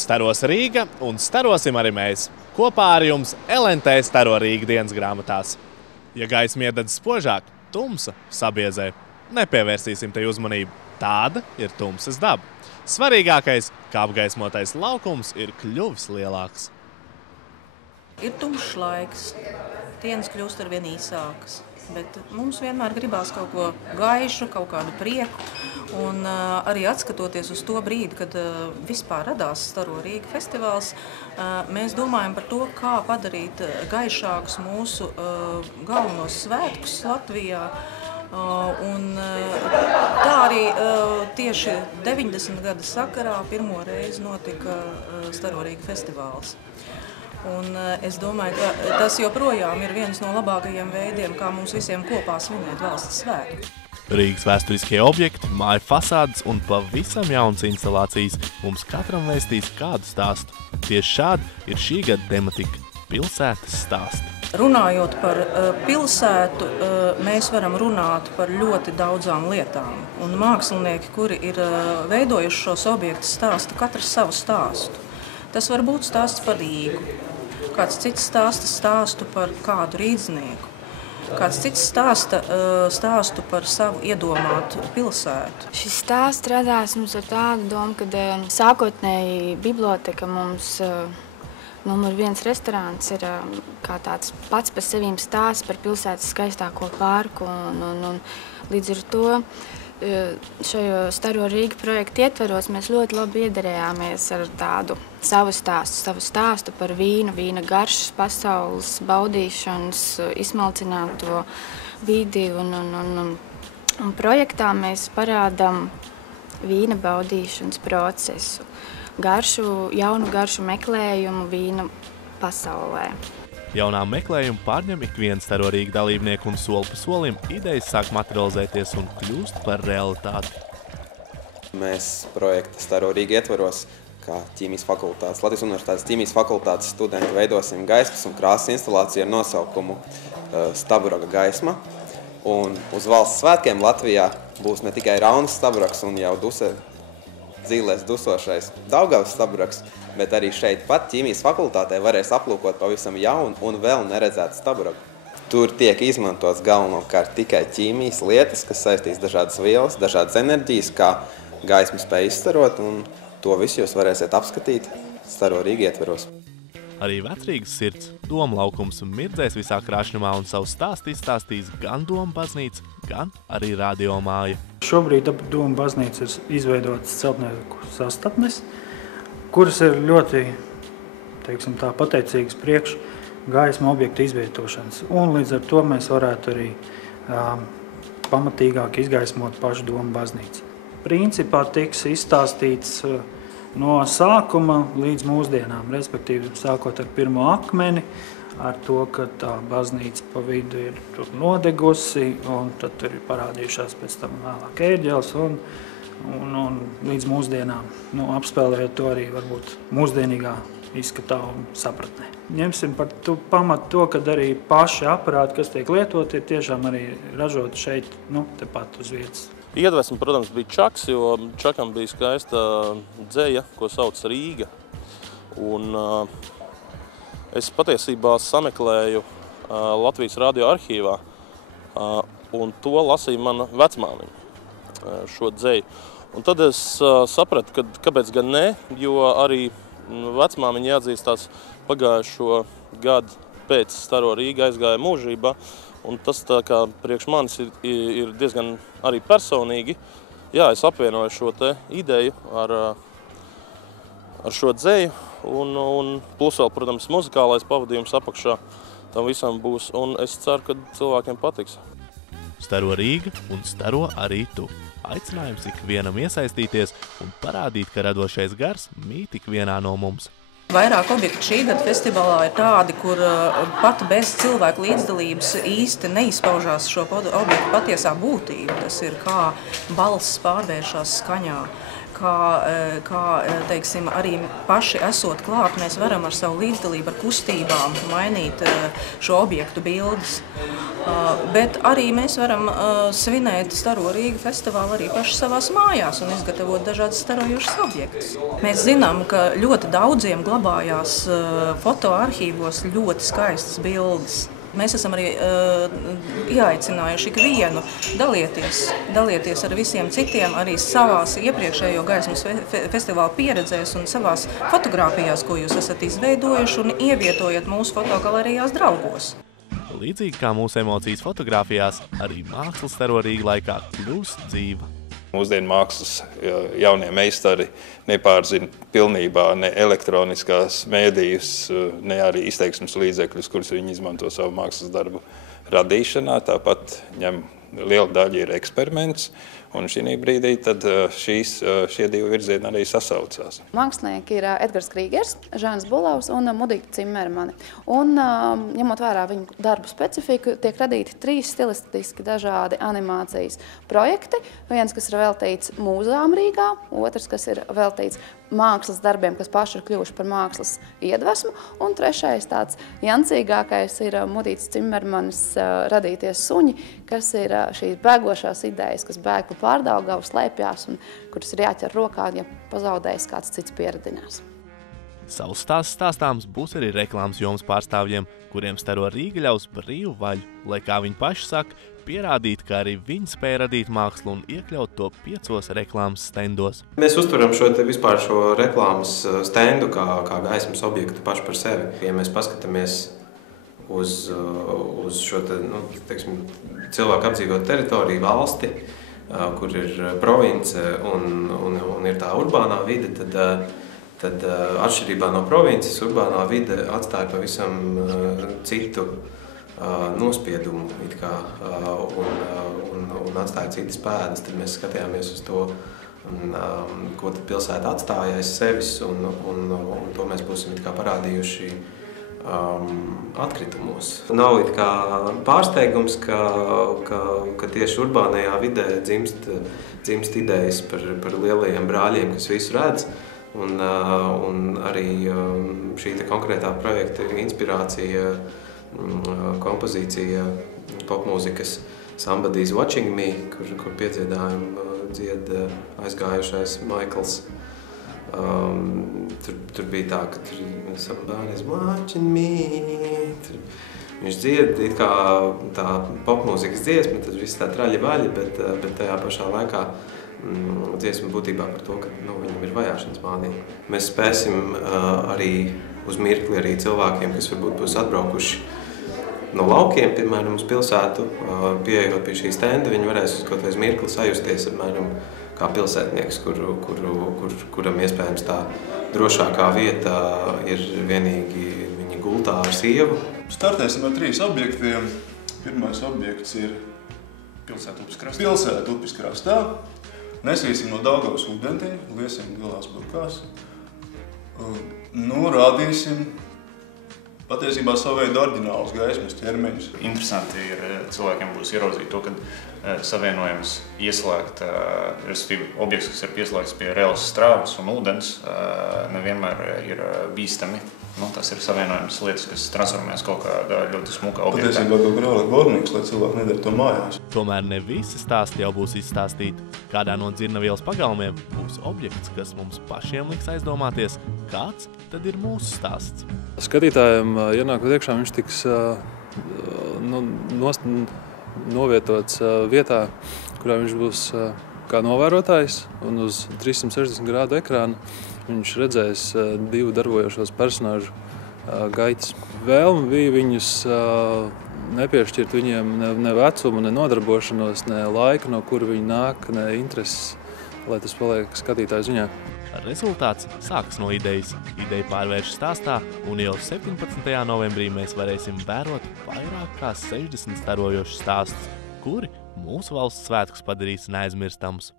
Staros Rīga un starosim arī mēs. Kopā ar jums LNT Staro Rīga dienas grāmatās. Ja gaisma iededz spožāk, tumsa sabiezē. Nepievērsīsim tai uzmanību. Tāda ir tumsas daba. Svarīgākais, kā apgaismotais laukums, ir kļuvis lielāks. Ir tumšs laiks, dienas kļūst arvien īsākas, bet mums vienmēr gribās kaut ko gaišu, kaut kādu prieku. Un arī atskatoties uz to brīdi, kad vispār radās Staro Rīga festivāls, mēs domājam par to, kā padarīt gaišākus mūsu galvenos svētkus Latvijā. Un tā arī tieši 90 gada sakarā pirmo reizi notika Staro Rīga festivāls. Un es domāju, ka tas joprojām ir viens no labākajiem veidiem, kā mums visiem kopā svinēt valsts svētkus. Rīgas vēsturiskie objekti, māju fasādes un pavisam jaunas instalācijas mums katram vēstīs kādu stāstu. Tieši šāda ir šī gada tematika – pilsētas stāsti. Runājot par pilsētu, mēs varam runāt par ļoti daudzām lietām. Un mākslinieki, kuri ir veidojuši šos objektus, stāsta katrs savu stāstu. Tas var būt stāsts par Rīgu, kāds cits stāstu par kādu rīdznieku, kāds cits stāstu par savu iedomātu pilsētu. Šis stāsts radās mums ar tādu domu, kad sākotnēji biblioteka mums numur 1 restorāns ir kā tāds pats par sevīm stāsts par pilsētas skaistāko parku. Un līdz ar to šajo Staro Rīga projektu ietveros mēs ļoti labi iederējāmies ar tādu savu stāstu par vīna garšas, pasaules baudīšanas, izsmalcināto vidi. Un projektā mēs parādām vīna baudīšanas procesu, jaunu garšu meklējumu vīna pasaulē. Jaunā meklējuma pārņem ikvienu Staro Rīga dalībnieku un soli pa solim idejas sāk materializēties un kļūst par realitāti. Mēs projekta Staro Rīga ietvaros, kā Latvijas Universitātes ķīmijas fakultātes studenti veidosim gaismas un krāsas instalāciju ar nosaukumu Stabroga gaisma. Un uz valsts svētkiem Latvijā būs ne tikai raunas Stabrogs un jau dzīlēs dusošais Daugavas Stabrogs, bet arī šeit pat ķīmijas fakultātē varēs aplūkot pavisam jaunu un vēl neredzētu Stabrogu. Tur tiek izmantots galvenokārt tikai ķīmijas lietas, kas saistīs dažādas vielas, dažādas enerģijas, kā gaismu spēj izstarot, un to visu jūs varēsiet apskatīt Staro Rīga ietveros. Arī Vecrīgas sirds, Doma laukums mirdzēs visā krāšņumā un savu stāstu izstāstīs gan Doma baznīca, gan arī radio māja. Šobrīd ap Doma baznīca ir izveidotas celtnieku sastapnes, kuras ir ļoti, pateicīgas priekš gaisma objektu izvietošanas. Un līdz ar to mēs varētu arī pamatīgāk izgaismot pašu Doma baznīcu. Principā tiks izstāstīts no sākuma līdz mūsdienām, respektīvi sākot ar pirmo akmeni, ar to, ka tā baznīca pa vidu ir nodegusi, un tad tur ir parādījušās pēc tam vēlāk ērģeles, un līdz mūsdienām, apspēlējot to arī varbūt mūsdienīgā izskatā un sapratnē. Ņemsim par pamatu to, ka arī paši aparāti, kas tiek lietoti, ir tiešām arī ražoti šeit, tepat uz vietas. Iedvesma, protams, bija Čaks, jo Čakam bija skaista dzeja, ko sauc Rīga. Un es patiesībā sameklēju Latvijas radio arhīvā, un to lasīja mana vecmāmiņa, šo dzeju. Un tad es sapratu, kāpēc gan ne, jo arī vecmāmiņa jāatzīstās pagājušo gadu pēc Staro Rīga aizgāja mūžībā, un tas tā kā priekš manis ir diezgan arī personīgi. Jā, es apvienoju šo te ideju ar šo dzeju, un plus vēl, protams, muzikālais pavadījums apakšā tam visam būs, un es ceru, ka cilvēkiem patiks. Staro Rīga un staro arī tu. Aicinājums ikvienam iesaistīties un parādīt, ka radošais gars mīt ikvienā no mums. Vairāk objektu šī gada festivālā ir tādi, kur pat bez cilvēku līdzdalības īsti neizpaužās šo objektu patiesā būtība. Tas ir kā balss pārvēršās skaņā, kā teiksim, arī paši esot klāt, mēs varam ar savu līdzdalību, ar kustībām mainīt šo objektu bildes. Bet arī mēs varam svinēt Staro Rīgu festivālu arī paši savās mājās un izgatavot dažādas starojošas objektus. Mēs zinām, ka ļoti daudziem glabājās fotoarхīvos ļoti skaistas bildes. Mēs esam arī ieaicinājuši ikvienu dalieties ar visiem citiem, arī savās iepriekšējo gaismas festivāla pieredzēs un savās fotogrāfijās, ko jūs esat izveidojuši un ievietojiet mūsu fotogalerijās draugos. Līdzīgi kā mūsu emocijas fotogrāfijās, arī mākslas Staro Rīga laikā kļūst dzīva. Mūsdienu mākslas jaunie meistari nepārzina pilnībā ne elektroniskās mēdījus, ne arī izteiksmes līdzekļus, kurus viņi izmanto savu mākslas darbu radīšanā. Tāpat liela daļa ir eksperiments, un šī brīdī tad šie divi virzieni arī sasaucās. Mākslinieki ir Edgars Krīgers, Žānis Bulavs un Mudita Cimermani. Un, ņemot vērā viņu darbu specifiku, tiek radīti 3 stilistiski dažādi animācijas projekti. Viens, kas ir veltīts mūzām Rīgā, otrs, kas ir veltīts mākslas darbiem, kas paši ir kļuvuši par mākslas iedvesmu, un trešais tāds jancīgākais ir Mudītas Cimermanis radīties suņi, kas ir šīs bēgošās idejas, kas bēg pa Pārdaugavu, slēpjās un kuras ir jāķer rokā, ja pazaudējis kāds cits pieredinās. Savs stāsts stāstāms būs arī reklāmas jomas pārstāvjiem, kuriem Staro Rīga ļaus brīvu vaļu, lai, kā viņi paši saka, pierādīt, ka arī viņi spēja radīt mākslu un iekļaut to 5 reklāmas stendos. Mēs uztveram vispār šo reklāmas stendu kā gaismas objektu paši par sevi. Ja mēs paskatāmies uz šo cilvēku apdzīvotu teritoriju, valsti, kur ir province un ir tā urbānā vide, tad atšķirībā no provinces urbānā vide atstāja pavisam citu nospiedumu un atstāja citas pēdas. Tad mēs skatījāmies uz to, ko tad pilsēta atstāja aiz sevis, un to mēs būsim parādījuši atkritumos. Nav pārsteigums, ka tieši urbānajā vidē dzimst idejas par lielajiem brāļiem, kas visu redz. Un arī šī konkrētā projekta inspirācija, kompozīcija popmūzikas Somebody's Watching Me, kur piedziedājumu dzied aizgājušais Maikls. Tur bija tā, ka Somebody's Watching Me. Viņš dzied it kā tā popmūzikas dziesma, tad viss tā traļi vaļi, bet tajā pašā laikā dziesma būtībā par to, ka viņam ir vajāšanas mānija. Mēs spēsim arī uz mirkli arī cilvēkiem, kas varbūt būs atbraukuši no laukiem, piemēram, uz pilsētu, pieejot pie šī stenda, viņi varēs uz kaut kāds mirkli sajusties, apmēram, kā pilsētnieks, kuram iespējams tā drošākā vieta ir vienīgi viņa gultā ar sievu. Startēsim ar 3 objektiem. Pirmais objekts ir pilsētu upes krastā. Nesīsim no Daugavas ūdentiņa, liesim lielās burkās. Rādīsim patiesībā savu veidu oriģinālus gaismas ķermeņus. Interesanti ir cilvēkiem būs ieraudzīt to, ka savienojums ieslēgt, respektīvi objekts, kas ir pieslēgts pie reālas strāvas un ūdens, nevienmēr ir bīstami. Tas ir savienojums lietas, kas transformēs kaut kādā ļoti smuka objektā. Patiesībā kaut kā rālāk bornīgs, lai cilvēki nedara to mājās. Tomēr ne visi stāsti jau būs izstāstīti. Kādā no Dzirnavielas pagalmiem būs objekts, kas mums pašiem liks aizdomāties, kāds tad ir mūsu stāsts. Skatītājiem ienākot iekšā, viņš tiks novietots vietā, kurā viņš būs kā novērotājs, un uz 360 grādu ekrāna viņš redzēs 2 darbojošos personāžu gaitas. Vēlme bija viņus nepiešķirt viņiem ne vecumu, ne nodarbošanos, ne laika, no kura viņi nāk, ne intereses, lai tas paliek skatītāju ziņā. Rezultāts sākas no idejas. Ideja pārvērš stāstā, un jau 17. novembrī mēs varēsim vērot vairāk kā 60 starojošus stāstus, kuri mūsu valsts svētkus padarīs neaizmirstams.